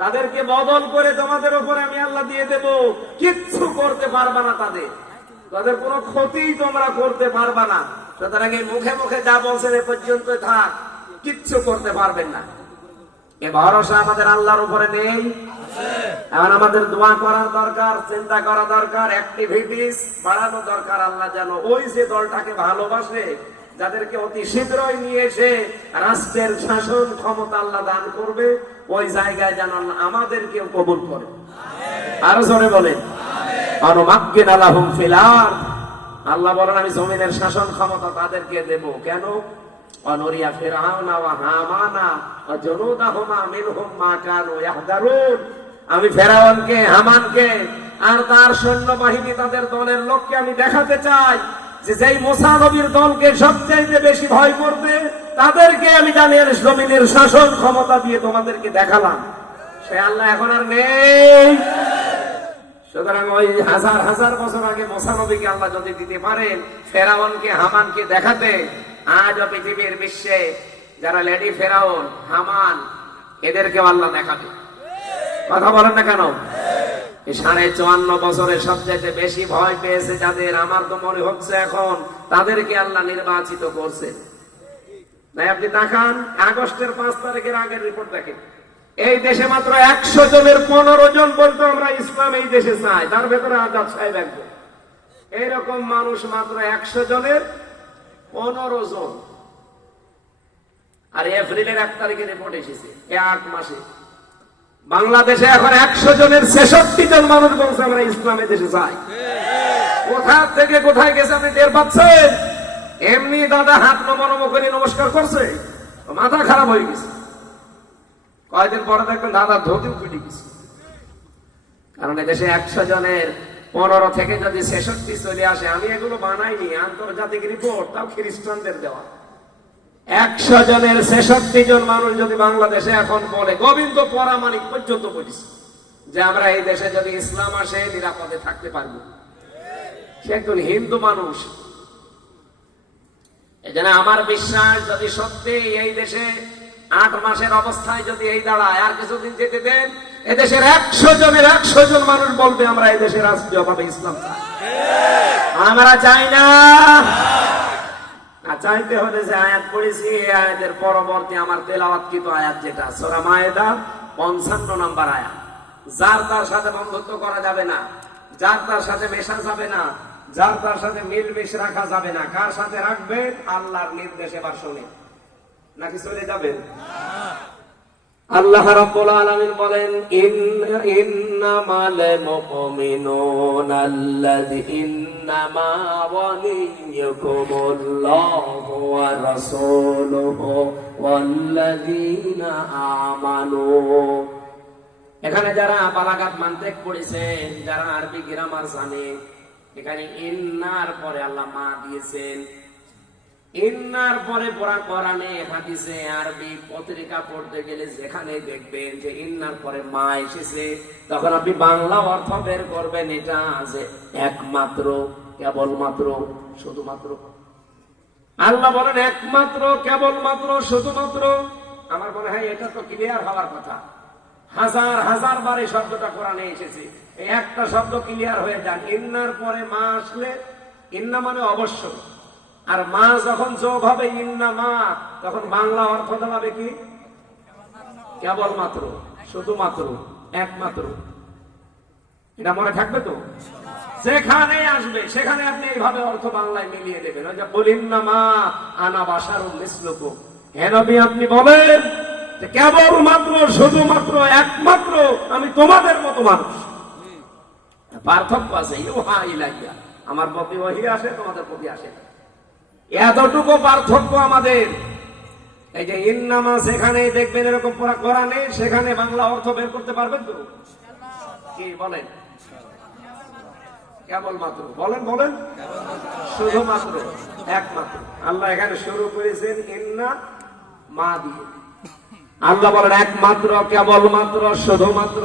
তাদেরকে বদল করে তোমাদের উপরে আমি আল্লাহ দিয়ে দেব, কিচ্ছু করতে পারবা না, তাদের কোনো ক্ষতি তোমরা করতে পারবা না। সুতরাং এই মুখে মুখে যা বলছেন এ পর্যন্ত থাক, কিচ্ছু করতে পারবেন না। এ ভরসা আমাদের আল্লাহর উপরে নেই। এখন আমাদের দোয়া করার দরকার, চিন্তা করা দরকার, অ্যাক্টিভিটিস বাড়ানো দরকার। আল্লাহ যেন ওই যে দলটাকে ভালোবাসে, যাদেরকে অতি শীঘ্রই নিয়ে এসে রাষ্ট্রের শাসন ক্ষমতা আল্লাহ দান করবে, ওই জায়গায় যেন আমাদেরকেও কবুল করে। আরো জোরে বলেন অনুমাক্কিন লাহুম ফিল আরদ। আল্লাহ বলেন আমি জমিনের শাসন ক্ষমতা তাদেরকে দেব। কেন? অনুরিয়া ফিরআউনা ওয়া হামানা ওয়া জুনুদাহুমা মিনহুম মা কানু ইয়াহদারুন। আমি ফেরাউনকে, হামানকে আর তার সৈন্যবাহিনী, তাদের দলের লোককে আমি দেখাতে চাই যে যেই মুসা নবীর দলকে সবচাইতে বেশি ভয় করবে, তাদেরকে আমি জানিয়ে জমিনের শাসন ক্ষমতা দিয়ে তোমাদেরকে দেখালাম। সে আল্লাহ এখন আর নেই। সুতরাং ওই হাজার হাজার বছর আগে মুসা নবীকে আল্লাহ যদি দিতে পারেন ফেরাউনকে, হামানকে দেখাতে, আজও পৃথিবীর বিশ্বে যারা লেডি ফেরাউন, হামান, এদেরকেও আল্লাহ দেখাবে। কথা বলেন না কেন? 54.5 বছরে সবচেয়ে বেশি ভয় পেয়েছে যাদের, আমার তো মনে হচ্ছে এখন তাদেরকে আল্লাহ নির্বাচিত করছে। তাই আপনি দেখান আগস্টের 5 তারিখের আগের রিপোর্ট দেখেন, এই দেশে মাত্র 100 জনের 15 জন বলতো আমরা ইসলাম এই দেশে চাই, তার ভেতরে আজাদ সাহেব একজন। এইরকম মানুষ মাত্র 100 জনের 15 জন। আর এপ্রিলের 1 তারিখে রিপোর্ট এসেছে 1 মাসে বাংলাদেশে এখন 100 জনের 66 জন মানুষ বলছে আমরা ইসলামের দেশে চাই। কোথা থেকে কোথায় গেছে আপনি টের পাচ্ছেন? এমনি দাদা হাত নমো করে নমস্কার করছে, মাথা খারাপ হয়ে গেছে। কয়েকদিন পরে দেখবেন দাদা ধুতিও পিটে গেছে। কারণ এদেশে 100 জনের 15 থেকে যদি 66 চলে আসে, আমি এগুলো বানাইনি, আন্তর্জাতিক রিপোর্ট, তাও খ্রিস্টানদের দেওয়া। 100 জনের 66 জন মানুষ যদি বাংলাদেশে এখন বলে, গোবিন্দ পরামানিক পর্যন্ত বলিস যে আমরা এই দেশে যদি ইসলাম আসে নিরাপদে থাকতে পারবো, সে একজন হিন্দু মানুষ। এজন্য আমার বিশ্বাস যদি সত্যি এই দেশে 8 মাসের অবস্থায় যদি এই দাঁড়ায়, আর কিছুদিন যেতে দেন, এদেশের 100 জনের 100 জন মানুষ বলবে আমরা এই দেশে রাষ্ট্রীয়ভাবে ইসলাম চাই। আমরা চাই না। চাইতে হলে যে আয়াত পড়েছি, এই আয়াতের পরবর্তী আমার তেলাওয়াতকৃত আয়াত যেটা সূরা মায়েদা 55 নম্বর আয়াত, যার তার সাথে বন্ধুত্ব করা যাবে না, যার তার সাথে মেশা যাবে না, যার তার সাথে মিলমিশ রাখা যাবে না। কার সাথে রাখবেন? আল্লাহর নির্দেশ। এবার শুনে নাকি চলে যাবেন? আল্লাহ রাব্বুল আলামিন বলেন ইন্নামাল মুমিনুনা আল্লাযীনা ওয়ালিয়্যুকুমুল্লাহু ওয়া রাসূলুহু ওয়াল্লাযীনা আমানু। এখানে যারা বালাগাত মানতিক পড়েছেন, যারা আরবি গ্রামার জানে, এখানে ইন্নার পরে আল্লাহ মা দিয়েছেন। ইন্নার পরে পড়া কোরআনে, হাদিসে, আরবি পত্রিকা পড়তে গেলে যেখানে দেখবেন যে ইন্নার পরে মা এসেছে, তখন আপনি বাংলা অর্থ বের করবেন এটা যে একমাত্র, কেবলমাত্র, শুধুমাত্র। আল্লাহ বলেন একমাত্র, কেবলমাত্র, শুধুমাত্র। আমার মনে হয় এটা তো ক্লিয়ার হওয়ার কথা। হাজার হাজার বার এই শব্দটা কোরআনে এসেছে, এই একটা শব্দ ক্লিয়ার হয়ে যান। ইন্নার পরে মা আসলে, ইন্না মানে অবশ্য, আর মা যখন যোগ হবে ইন্না মা, তখন বাংলা অর্থ দাঁড়াবে কি? কেবলমাত্র, শুধুমাত্র, একমাত্র। এটা মনে থাকবে তো? যেখানে আসবে সেখানে আপনি এইভাবে অর্থ বাংলায় মিলিয়ে দেবেন। ওই যে বলিন্না মা আনা বাশারুম মিসলুকুম, হে নবী আপনি বলেন যে কেবলমাত্র, শুধুমাত্র, একমাত্র আমি তোমাদের মতো মানুষ। পার্থক্য আছে। ইউহা ইলাইয়া, আমার প্রতি ওহী আসে, তোমাদের প্রতি আসে না। এতটুকু পার্থক্য আমাদের। এই যে ইন্নামা সেখানে দেখবেন এরকম পড়া কোরআনে, সেখানে বাংলা অর্থ বের করতে পারবেন তো? কি বলেন? কেবলমাত্র বলেন, বলেন, শুধুমাত্র, একমাত্র। আল্লাহ এখানে শুরু করেছেন ইন্না মা দিয়ে। আল্লাহ বলেন একমাত্র, কেবলমাত্র, শুধুমাত্র।